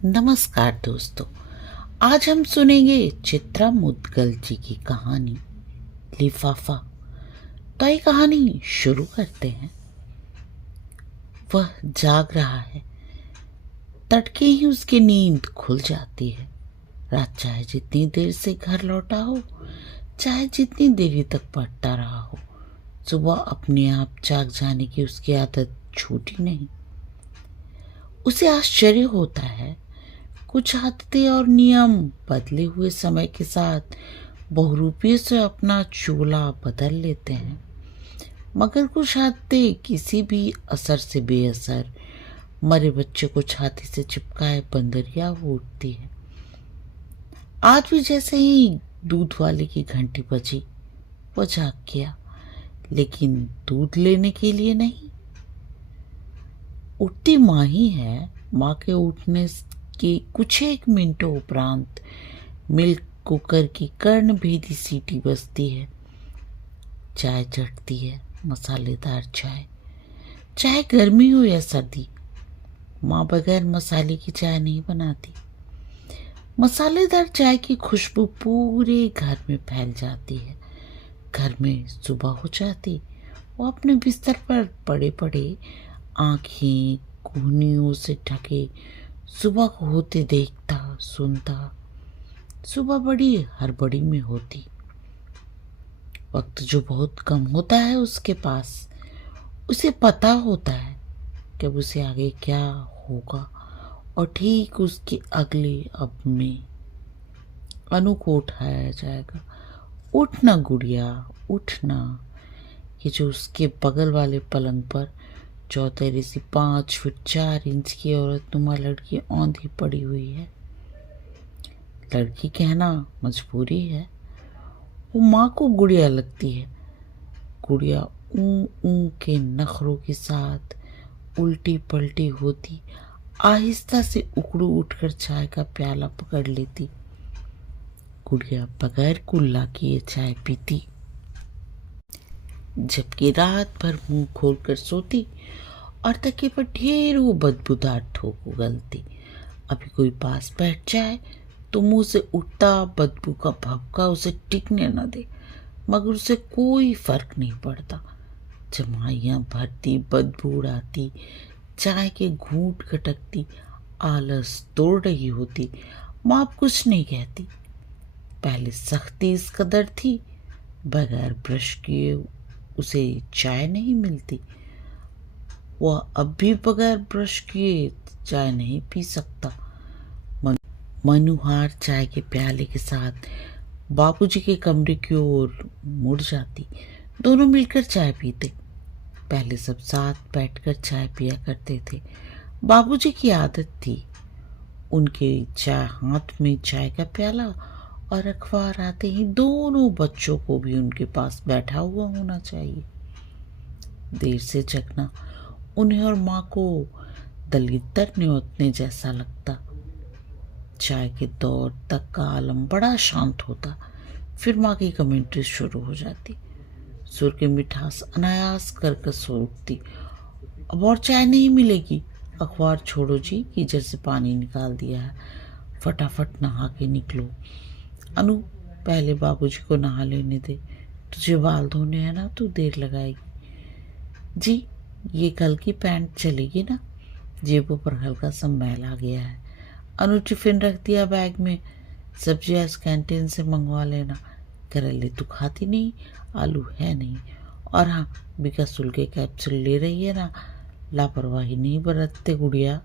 नमस्कार दोस्तों। आज हम सुनेंगे चित्रा मुद्गल जी की कहानी लिफाफा। तो ये कहानी शुरू करते हैं। वह जाग रहा है। तड़के ही उसकी नींद खुल जाती है। रात चाहे जितनी देर से घर लौटा हो, चाहे जितनी देरी तक पढ़ता रहा हो, सुबह अपने आप जाग जाने की उसकी आदत छूटी नहीं। उसे आश्चर्य होता है, कुछ आदतें और नियम बदले हुए समय के साथ बहुरूपियों से अपना चोला बदल लेते हैं, मगर कुछ आदतें किसी भी असर से बेअसर मरे बच्चे को छाती से चिपकाए बंदरिया हो उठती है। आज भी जैसे ही दूध वाले की घंटी बजी, वो जाग गया, लेकिन दूध लेने के लिए नहीं। उठती माँ ही है। माँ के उठने के कुछ एक मिनटों उपरांत मिल्क कुकर की कर्णभेदी सीटी बजती है। चाय चढ़ती है, मसालेदार चाय। चाहे गर्मी हो या सर्दी, माँ बगैर मसाले की चाय नहीं बनाती। मसालेदार चाय की खुशबू पूरे घर में फैल जाती है। घर में सुबह हो जाती। वो अपने बिस्तर पर पड़े पड़े, आंखें कोहनियों से ढके, सुबह को होते देखता सुनता। सुबह बड़ी हड़बड़ी में होती। वक्त जो बहुत कम होता है उसके पास, उसे पता होता है कि अब उसे आगे क्या होगा। और ठीक उसके अगले अब में अनु को उठाया जाएगा। उठना गुड़िया, उठना। कि जो उसके बगल वाले पलंग पर चौतरे सी 5 फुट 4 इंच की औरत नुमा लड़की औंधी पड़ी हुई है। लड़की कहना मजबूरी है। वो माँ को गुड़िया लगती है। गुड़िया ऊ ऊ के नखरों के साथ उल्टी पलटी होती, आहिस्ता से उकड़ू उठकर चाय का प्याला पकड़ लेती। गुड़िया बगैर कुल्ला किए चाय पीती, जबकि रात भर मुंह खोलकर सोती और तकिए पर ढेरों बदबूदार ठोक उगलती। अभी कोई पास बैठ जाए तो मुंह से उठता बदबू का भभका उसे टिकने न दे, मगर उसे कोई फर्क नहीं पड़ता। जमाइयाँ भरती, बदबू उड़ाती, चाय के घूंट खटकती, आलस तोड़ रही होती, माँ अब कुछ नहीं कहती। पहले सख्ती इस कदर थी, बगैर ब्रश किए उसे चाय नहीं मिलती। वह अब भी बगैर ब्रश किए चाय नहीं पी सकता। मनुहार चाय के प्याले के साथ बाबूजी के कमरे की ओर मुड़ जाती। दोनों मिलकर चाय पीते। पहले सब साथ बैठकर चाय पिया करते थे। बाबूजी की आदत थी। उनके चाय हाथ में चाय का प्याला और अखबार आते ही दोनों बच्चों को भी उनके पास बैठा हुआ होना चाहिए। देर से जगना उन्हें और माँ को दलिद्दर न्योतने जैसा लगता। चाय के दौर तक का आलम बड़ा शांत होता। फिर माँ की कमेंट्री शुरू हो जाती। सुर की मिठास अनायास कर्कश हो उठती। अब और चाय नहीं मिलेगी। अखबार छोड़ो जी, गीजर से पानी निकाल दिया है, फटाफट नहा के निकलो। अनु, पहले बाबूजी को नहा लेने दे, तुझे बाल धोने हैं ना, तू देर लगाएगी। जी, ये कल की पैंट चलेगी ना? जेबों पर हल्का सा मैल आ गया है। अनु टिफिन रख दिया बैग में। सब्जियां इस कैंटीन से मंगवा लेना। करेले तो खाती नहीं, आलू है नहीं। और हाँ, बिकासुल के कैप्सूल ले रही है ना? लापरवाही नहीं बरतते गुड़िया।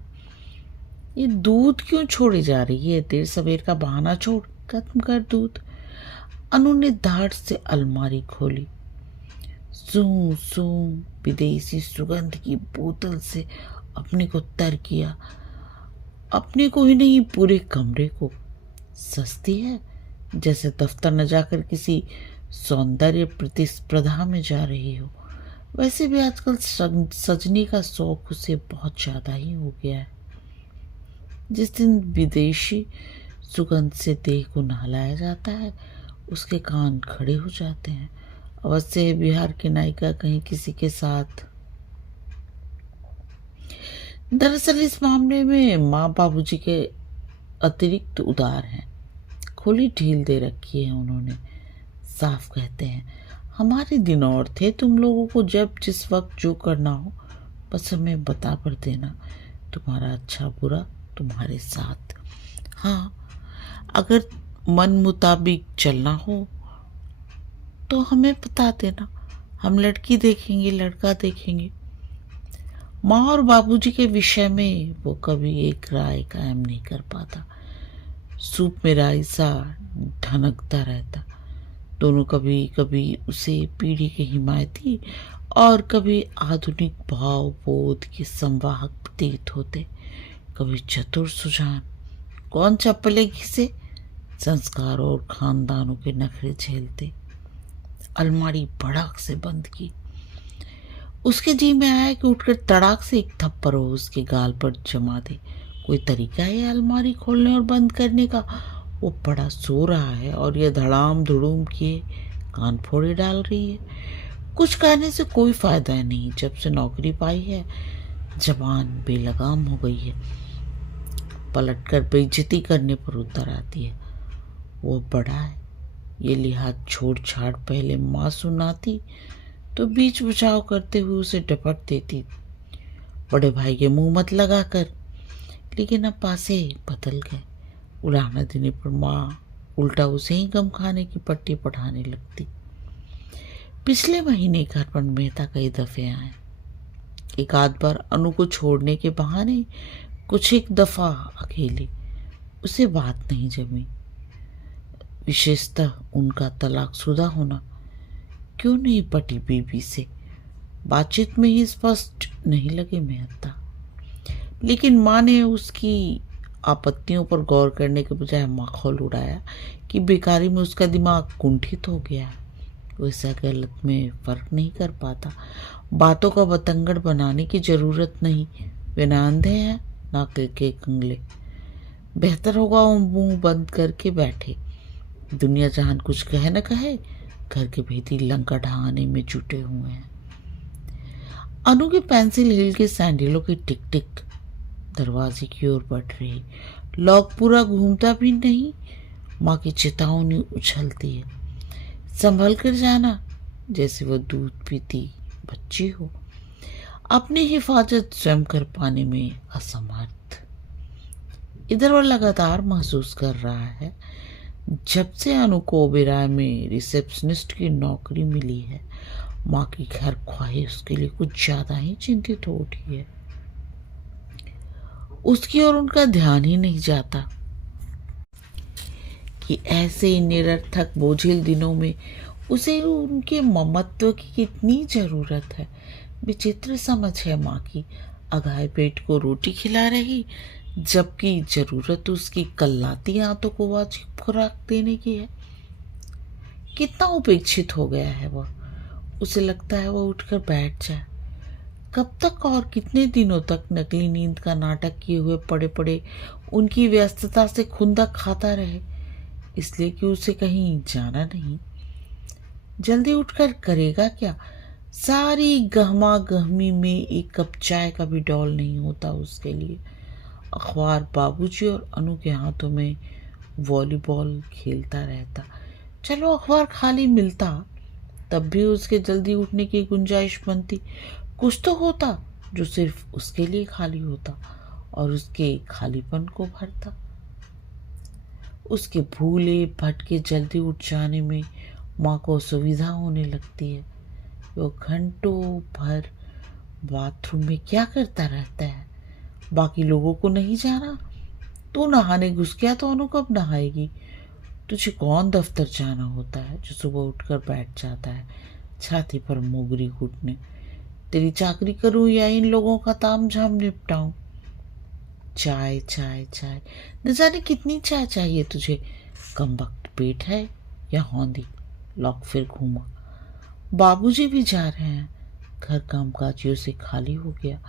ये दूध क्यों छोड़ी जा रही है? देर सवेर का बहाना छोड़ खत्म कर दूध। अनु ने धाड़ से अलमारी खोली। सूं सूं विदेशी सुगंध की बोतल से अपने को तर किया। अपने को ही नहीं, पूरे कमरे को। सस्ती है, जैसे दफ्तर न जाकर किसी सौंदर्य प्रतिस्पर्धा में जा रही हो। वैसे भी आजकल सजने का शौक उसे बहुत ज्यादा ही हो गया है। जिस दिन विदेशी सुगंध से देह को नहलाया जाता है, उसके कान खड़े हो जाते हैं। अवश्य है बिहार की नायिका कहीं किसी के साथ। दरअसल इस मामले में माँ बाबूजी के अतिरिक्त उदार हैं। खुली ढील दे रखी है उन्होंने। साफ कहते हैं, हमारे दिन और थे, तुम लोगों को जब जिस वक्त जो करना हो बस हमें बता कर देना, तुम्हारा अच्छा बुरा तुम्हारे साथ। हाँ, अगर मन मुताबिक चलना हो तो हमें बता देना, हम लड़की देखेंगे, लड़का देखेंगे। माँ और बाबूजी के विषय में वो कभी एक राय कायम नहीं कर पाता। सूप में राई सा ढनकता रहता। दोनों कभी कभी उसे पीढ़ी के हिमायती और कभी आधुनिक भाव बोध के संवाहक प्रतीत होते। कभी चतुर सुजान, कौन चप्पलें घिसे, संस्कार और खानदानों के नखरे झेलते। अलमारी भड़ाक से बंद की। उसके जी में आया कि उठकर तड़ाक से एक थप्पड़ हो उसके गाल पर जमा दे। कोई तरीका है अलमारी खोलने और बंद करने का? वो बड़ा सो रहा है और यह धड़ाम धुड़ूम किए कान फोड़े डाल रही है। कुछ कहने से कोई फायदा नहीं। जब से नौकरी पाई है जबान बेलगाम हो गई है। पलटकर बेइज्जती करने पर उतर आती है। वो बड़ा है, ये लिहाज छोड़ छाड़ पहले माँ सुनाती तो बीच बचाव करते हुए उसे डपट देती, बड़े भाई के मुंह मत लगा कर। लेकिन अब पासे बदल गए। उलाहना देने पर माँ उल्टा उसे ही गम खाने की पट्टी पढ़ाने लगती। पिछले महीने घर पर मेहता कई दफे आए। एक आध बार अनु को छोड़ने के बहाने, कुछ एक दफा अकेले। उसे बात नहीं जमी। विशेषतः उनका तलाकशुदा होना। क्यों नहीं पटी बीबी से? बातचीत में ही स्पष्ट नहीं लगे मेहता। लेकिन माँ ने उसकी आपत्तियों पर गौर करने के बजाय माखौल उड़ाया कि बेकारी में उसका दिमाग कुंठित हो गया। वैसा गलत में फर्क नहीं कर पाता। बातों का बतंगड़ बनाने की जरूरत नहीं। वे ना अंधे हैं ना के कंगले। बेहतर होगा वो मुंह बंद करके बैठे। दुनिया जहान कुछ कहे न कहे, घर के भेदी लंका ढहाने में जुटे हुए हैं। अनु की पेंसिल हिल के सैंडलों की टिक टिक दरवाजे की ओर बढ़ रही। लॉक पूरा घूमता भी नहीं। माँ की चेतावनी उछलती है, संभल कर जाना, जैसे वह दूध पीती बच्ची हो, अपनी हिफाजत स्वयं कर पाने में असमर्थ। इधर वह लगातार महसूस कर रहा है, जब से अनु को ओबेरॉय में रिसेप्शनिस्ट की नौकरी मिली है, माँ की खैर ख्वाही उसके लिए कुछ ज्यादा ही चिंतित हो उठी है। उसकी और उनका ध्यान ही नहीं जाता कि ऐसे निरर्थक बोझिल दिनों में उसे उनके ममत्व की कितनी जरूरत है। विचित्र समझ है माँ की, अघाए पेट को रोटी खिला रही, जबकि जरूरत उसकी कल्लाती आंतों को वाजिब खुराक देने की है। कितना उपेक्षित हो गया है वह। उसे लगता है वह उठकर बैठ जाए। कब तक और कितने दिनों तक नकली नींद का नाटक किए हुए पड़े पड़े उनकी व्यस्तता से खुंदक खाता रहे, इसलिए कि उसे कहीं जाना नहीं। जल्दी उठकर करेगा क्या? सारी गहमा गहमी में एक कप चाय का भी डौल नहीं होता उसके लिए। अखबार बाबूजी और अनु के हाथों में वॉलीबॉल खेलता रहता। चलो अखबार खाली मिलता तब भी उसके जल्दी उठने की गुंजाइश बनती। कुछ तो होता जो सिर्फ उसके लिए खाली होता और उसके खालीपन को भरता। उसके भूले भटके जल्दी उठ जाने में माँ को सुविधा होने लगती है। वो घंटों भर बाथरूम में क्या करता रहता है? बाकी लोगों को नहीं जाना? तू नहाने घुस गया तो अनु कब नहाएगी? तुझे कौन दफ्तर जाना होता है जो सुबह उठकर बैठ जाता है छाती पर मोगरी घुटने? तेरी चाकरी करूं या इन लोगों का ताम झाम निपटाऊं? चाय चाय चाय, न जाने कितनी चाय चाहिए तुझे। कम वक्त पेट है या हौंदी? लॉक फिर घूमा। बाबूजी भी जा रहे हैं। घर कामकाजियों से खाली हो गया।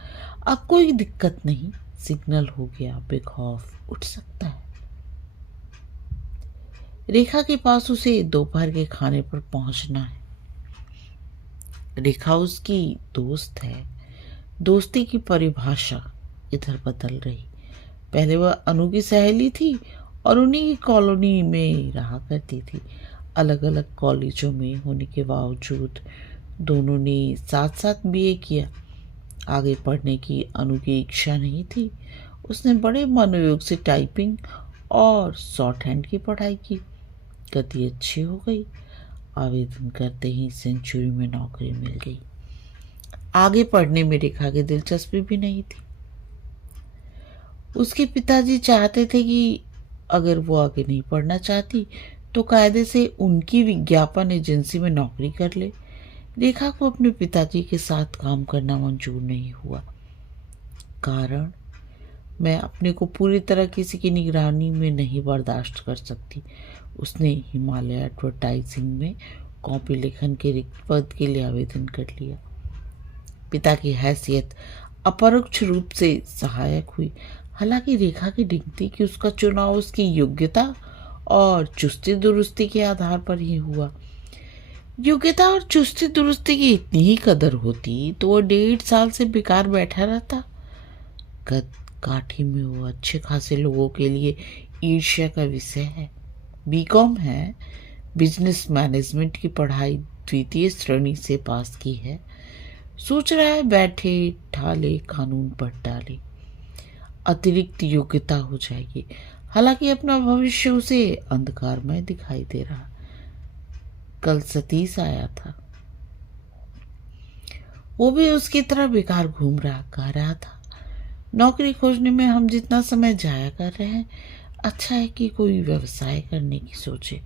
अब कोई दिक्कत नहीं, सिग्नल हो गया, बेखौफ उठ सकता है। रेखा के पास उसे दोपहर के खाने पर पहुंचना है। रेखा उसकी दोस्त है। दोस्ती की परिभाषा इधर बदल रही। पहले वह अनु की सहेली थी और उन्हीं की कॉलोनी में रहा करती थी। अलग अलग कॉलेजों में होने के बावजूद दोनों ने साथ साथ बीए किया। आगे पढ़ने की अनु की इच्छा नहीं थी। उसने बड़े मनोयोग से टाइपिंग और शॉर्ट हैंड की पढ़ाई की। गति अच्छी हो गई। आवेदन करते ही सेंचुरी में नौकरी मिल गई। आगे पढ़ने में रेखा की दिलचस्पी भी नहीं थी। उसके पिताजी चाहते थे कि अगर वो आगे नहीं पढ़ना चाहती तो कायदे से उनकी विज्ञापन एजेंसी में नौकरी कर ले। रेखा को अपने पिताजी के साथ काम करना मंजूर नहीं हुआ। कारण, मैं अपने को पूरी तरह किसी की निगरानी में नहीं बर्दाश्त कर सकती। उसने हिमालय एडवर्टाइजिंग में कॉपी लेखन के रिक्त पद के लिए आवेदन कर लिया। पिता की हैसियत अपरोक्ष रूप से सहायक हुई। हालांकि रेखा की डिग्री कि उसका चुनाव उसकी योग्यता और चुस्ती दुरुस्ती के आधार पर ही हुआ। योग्यता और चुस्ती दुरुस्ती की इतनी ही कदर होती तो वह 1.5 साल से बेकार बैठा रहता। कद काठी में वो अच्छे खासे लोगों के लिए ईर्ष्या का विषय है। बीकॉम है, बिजनेस मैनेजमेंट की पढ़ाई 2य श्रेणी से पास की है। सोच रहा है बैठे ठाले कानून पढ़ डाले, अतिरिक्त योग्यता हो जाएगी। हालांकि अपना भविष्य उसे अंधकारमय दिखाई दे रहा। कल सतीश आया था। वो भी उसकी तरह बेकार घूम रहा, कह रहा था नौकरी खोजने में हम जितना समय जाया कर रहे हैं, अच्छा है कि कोई व्यवसाय करने की सोचे।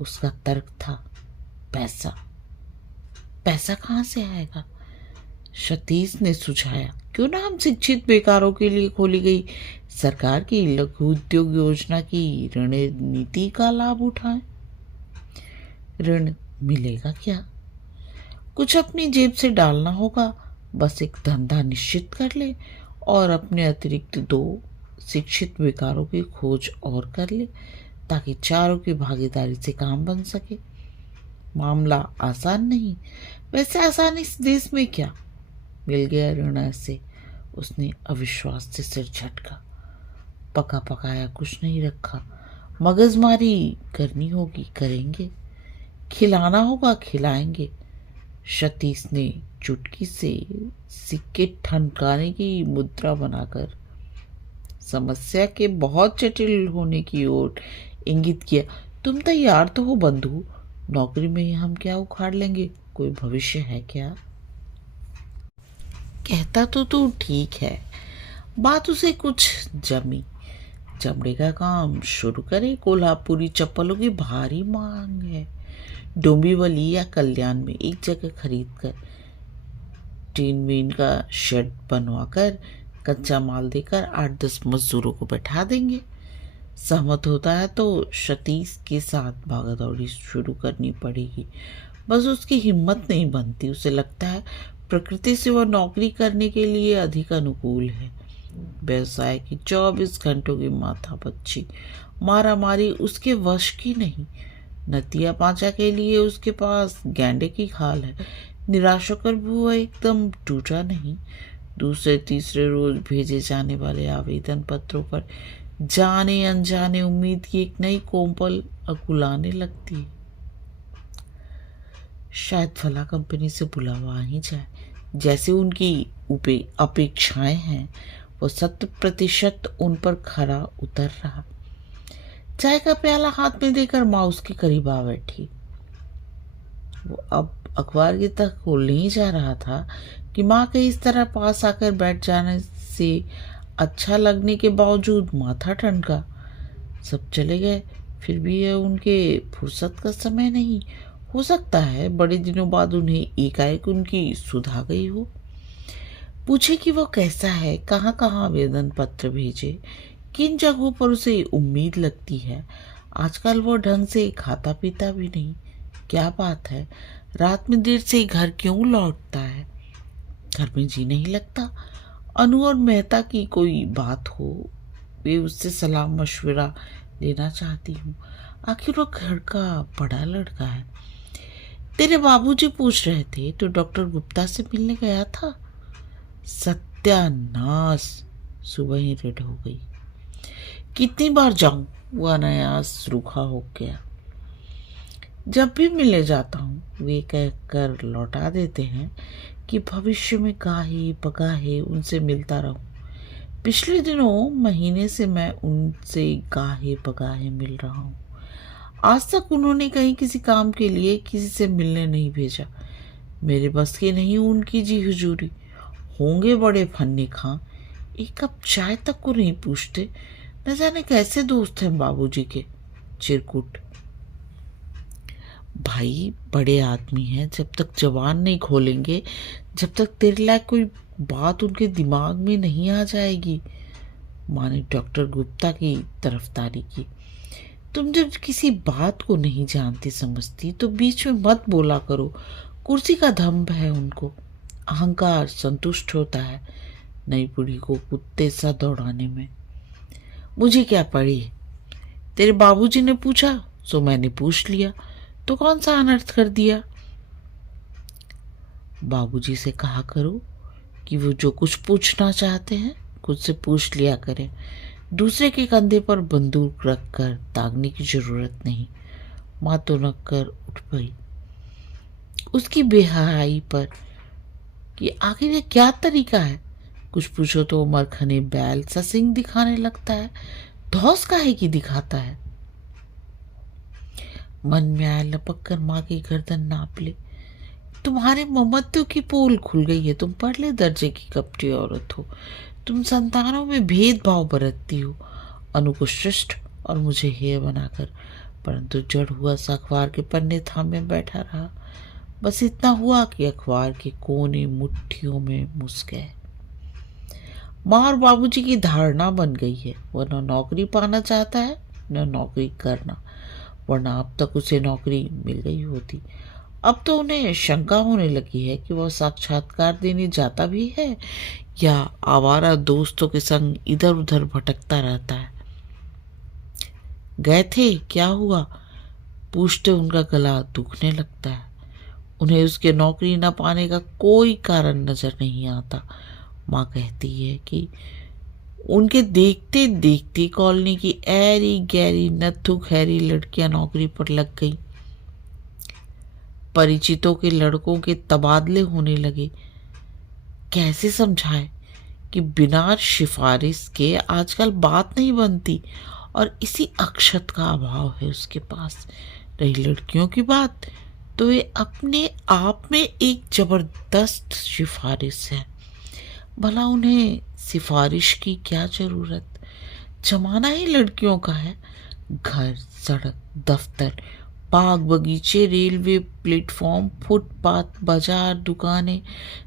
उसका तर्क था पैसा। पैसा कहाँ से आएगा? सतीश ने सुझाया, क्यों ना हम शिक्षित बेकारों के लिए खोली गई सरकार की लघु उद्योग योजना की ऋण नीति का लाभ उठाएं। ऋण मिलेगा क्या? कुछ अपनी जेब से डालना होगा। बस एक धंधा निश्चित कर ले और अपने अतिरिक्त 2 शिक्षित बेकारों की खोज और कर ले ताकि चारों की भागीदारी से काम बन सके। मामला आसान नहीं, वैसे आसान इस देश में क्या। मिल गया ऋण ऐसे? उसने अविश्वास से सिर झटका। पका पकाया कुछ नहीं रखा। मगजमारी करनी होगी, करेंगे। खिलाना होगा, खिलाएंगे। सतीश ने चुटकी से सिक्के ठनकाने की मुद्रा बनाकर समस्या के बहुत जटिल होने की ओर इंगित किया। तुम तैयार तो हो बंधु? नौकरी में ही हम क्या उखाड़ लेंगे? कोई भविष्य है क्या? कहता तो तू ठीक है। बात उसे कुछ जमी। चमड़े का काम शुरू करे। कोल्हापुरी चप्पलों की भारी मांग है। डोंबिवली या कल्याण में एक जगह खरीद कर टीन वीन का शेड बनवाकर कच्चा माल देकर 8-10 मजदूरों को बैठा देंगे। सहमत होता है तो सतीश के साथ भागा दौड़ी शुरू करनी पड़ेगी। बस उसकी हिम्मत नहीं बनती। उसे लगता है प्रकृति से वह नौकरी करने के लिए अधिक अनुकूल है। व्यवसाय की 24 घंटों की माथापच्ची मारा मारी उसके वश की नहीं। नतिया पांचा के लिए उसके पास गैंडे की खाल है। निराश होकर भी वह एकदम टूटा नहीं। दूसरे तीसरे रोज भेजे जाने वाले आवेदन पत्रों पर जाने अनजाने उम्मीद की एक नई कोम्पल अकुलाने लगती है। शायद फला कंपनी से बुलावा आ ही जाए। जैसे उनकी अपेक्षाएं हैं वो 100% उन पर खरा उतर रहा। चाय का प्याला हाथ में देकर माँ उसके करीब आ बैठी। वो अब अखबार की तक खोलने ही जा रहा था कि माँ के इस तरह पास आकर बैठ जाने से अच्छा लगने के बावजूद माथा ठनका। सब चले गए, फिर भी यह उनके फुर्सत का समय नहीं। हो सकता है बड़े दिनों बाद उन्हें एकाएक उनकी सुधा गई हो। पूछे कि वो कैसा है, कहाँ कहाँ आवेदन पत्र भेजे, किन जगहों पर उसे उम्मीद लगती है। आजकल वो ढंग से खाता पीता भी नहीं। क्या बात है, रात में देर से घर क्यों लौटता है? घर में जी नहीं लगता। अनु और मेहता की कोई बात हो, वे उससे सलाह मशवरा लेना चाहती हूँ। आखिर वो घर का बड़ा लड़का है। तेरे बाबूजी पूछ रहे थे तो डॉक्टर गुप्ता से मिलने गया था। सत्यानाश, सुबह ही रेड हो गई। कितनी बार जाऊं? वो अनायास रूखा हो गया। जब भी मिलने जाता हूँ वे कहकर लौटा देते हैं कि भविष्य में गाहे बगाहे उनसे मिलता रहूं। पिछले दिनों महीने से मैं उनसे गाहे बगाहे मिल रहा हूँ। आज तक उन्होंने कहीं किसी काम के लिए किसी से मिलने नहीं भेजा। मेरे बस की नहीं उनकी जी हुजूरी। होंगे बड़े फन्ने खां, एक कप चाय तक को नहीं पूछते। न जाने कैसे दोस्त हैं बाबूजी के। चिरकुट। भाई बड़े आदमी हैं, जब तक जबान नहीं खोलेंगे, जब तक तेरे लायक कोई बात उनके दिमाग में नहीं आ जाएगी। माँ ने डॉक्टर गुप्ता की तरफदारी की। तुम जब किसी बात को नहीं जानती समझती तो बीच में मत बोला करो। कुर्सी का दंभ है उनको, अहंकार संतुष्ट होता है नई बूढ़ी को कुत्ते सा दौड़ाने में। मुझे क्या पड़ी? तेरे बाबूजी ने पूछा सो मैंने पूछ लिया, तो कौन सा अनर्थ कर दिया? बाबूजी से कहा करो कि वो जो कुछ पूछना चाहते हैं खुद से पूछ लिया करें। दूसरे के कंधे पर बंदूक रखकर दागने की जरूरत नहीं। माँ तो नक्कर उठ गई उसकी बेहयाई पर कि आखिर ये क्या तरीका है। कुछ पूछो तो मरखने बैल सा सिंह दिखाने लगता है। धौस काहे की दिखाता है? मन में आया लपक कर माँ की गर्दन नाप ले। तुम्हारे ममत्व की पोल खुल गई है। तुम पढ़ले दर्जे की कपटी औरत हो। तुम संतानों में भेदभाव बरतती हो, अनु को श्रेष्ठ और मुझे हेय बनाकर। परंतु जड़ हुआ सा अखबार के पन्ने थामे बैठा रहा। बस इतना हुआ कि अखबार के कोने मुट्ठियों में मुस गए। माँ और बाबूजी की धारणा बन गई है, वह न नौकरी पाना चाहता है न नौकरी करना, वरना अब तक उसे नौकरी मिल गई होती। अब तो उन्हें शंका होने लगी है कि वह साक्षात्कार देने जाता भी है या आवारा दोस्तों के संग इधर उधर भटकता रहता है। गए थे, क्या हुआ? पूछते उनका गला दुखने लगता है। उन्हें उसके नौकरी न पाने का कोई कारण नजर नहीं आता। माँ कहती है कि उनके देखते देखते कॉलोनी की ऐरी गैरी नत्थु खैरी लड़कियां नौकरी पर लग गई। परिचितों के लड़कों के तबादले होने लगे। कैसे समझाए कि बिना सिफारिश के आजकल बात नहीं बनती और इसी अक्षत का अभाव है उसके पास। रही लड़कियों की बात तो ये अपने आप में एक जबरदस्त सिफारिश है। भला उन्हें सिफारिश की क्या जरूरत? जमाना ही लड़कियों का है। घर, सड़क, दफ्तर, बाग बगीचे, रेलवे प्लेटफॉर्म, फुटपाथ, बाजार, दुकानें,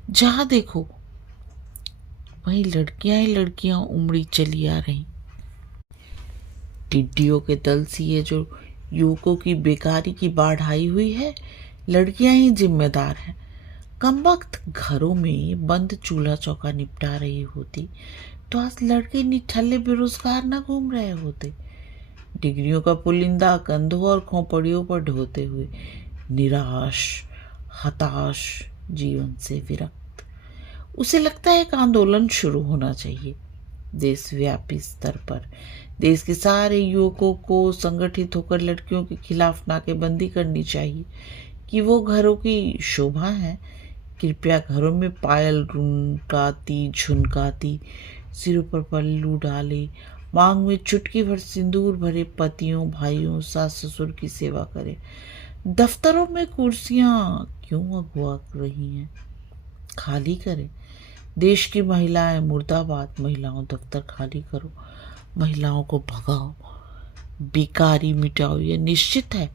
जहां देखो वहीं लड़कियां ही लड़कियां उमड़ी चली आ रही। टिड्डियों के दल सी ये जो युवकों की बेकारी की बाढ़ आई हुई है, लड़कियां ही जिम्मेदार हैं। कमबख्त घरों में बंद चूल्हा चौका निपटा रही होती तो आज लड़के निठल्ले बेरोजगार न घूम रहे होते। डिग्रियों का पुलिंदा कंधों और खोपड़ियों पर ढोते हुए, निराश, हताश, जीवन से विरक्त, उसे लगता है एक आंदोलन शुरू होना चाहिए देशव्यापी स्तर पर। देश के सारे युवकों को संगठित होकर लड़कियों के खिलाफ नाकेबंदी करनी चाहिए कि वो घरों की शोभा है। कृपया घरों में पायल रुनकाती झुनकाती, सिरों पर पल्लू डाले, मांग में चुटकी भर सिंदूर भरे पतियों भाइयों सास ससुर की सेवा करे। दफ्तरों में कुर्सियां क्यों अगवा रही हैं? खाली करें। देश की महिलाएं मुर्दाबाद। महिलाओं दफ्तर खाली करो, महिलाओं को भगाओ, बेकारी मिटाओ। यह निश्चित है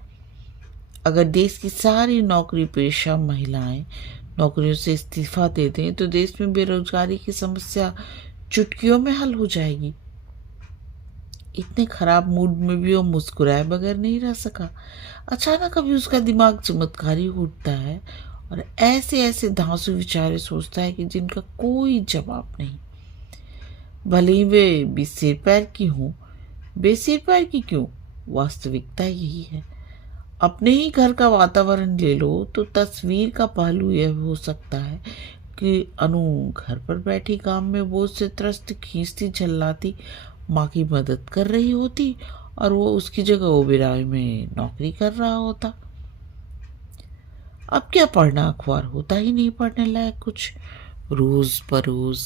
अगर देश की सारी नौकरी पेशा महिलाएं नौकरियों से इस्तीफा दे दें तो देश में बेरोजगारी की समस्या चुटकियों में हल हो जाएगी। इतने खराब मूड में भी वो मुस्कुराए बगैर नहीं रह सका। अचानक कभी उसका दिमाग चमत्कारी उठता है और ऐसे ऐसे धांसू विचारे सोचता है कि जिनका कोई जवाब नहीं। भले ही वे बेसिर पैर की हों, बेसिर पैर की क्यों, वास्तविकता यही है। अपने ही घर का वातावरण ले लो तो तस्वीर का पहलू यह हो सकता है कि अनु घर पर बैठी काम में बोझ से त्रस्त खींचती झल्लाती माँ की मदद कर रही होती और वो उसकी जगह ओबेरॉय में नौकरी कर रहा होता। अब क्या पढ़ना, अखबार होता ही नहीं पढ़ने लायक कुछ। रोज बरोज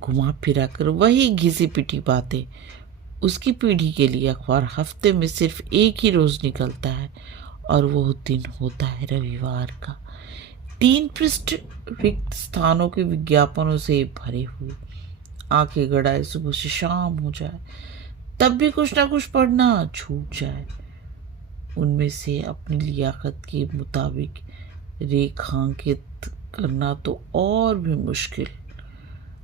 घुमा फिरा कर वही घिसी पिटी बातें। उसकी पीढ़ी के लिए अखबार हफ्ते में सिर्फ एक ही रोज निकलता है और वो दिन होता है रविवार का। 3 पृष्ठ रिक्त स्थानों के विज्ञापनों से भरे हुए। आंखें गड़ाए सुबह से शाम हो जाए तब भी कुछ ना कुछ पढ़ना छूट जाए। उनमें से अपनी लियाकत के मुताबिक रेखांकित करना तो और भी मुश्किल।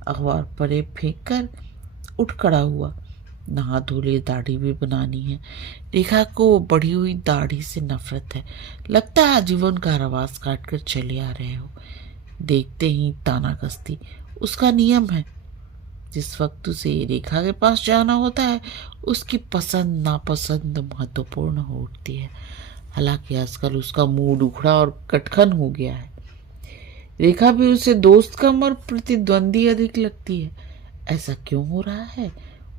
अखबार परे फेंक कर उठ खड़ा हुआ। नहा धोले, दाढ़ी भी बनानी है। रेखा को बढ़ी हुई दाढ़ी से नफरत है। लगता है आजीवन कारावास काट कर चले आ रहे हो। देखते ही ताना कसती उसका नियम है। जिस वक्त उसे रेखा के पास जाना होता है उसकी पसंद नापसंद महत्वपूर्ण हो उठती है। हालांकि आजकल उसका मूड उखड़ा और कटखन हो गया है। रेखा भी उसे दोस्त कम और प्रतिद्वंदी अधिक लगती है। ऐसा क्यों हो रहा है?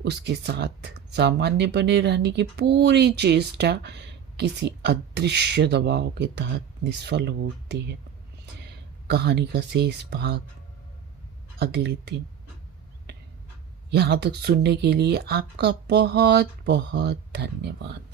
उसके साथ सामान्य बने रहने की पूरी चेष्टा किसी अदृश्य दबाव के तहत निष्फल हो उठती है। कहानी का शेष भाग अगले दिन। यहाँ तक सुनने के लिए आपका बहुत बहुत धन्यवाद।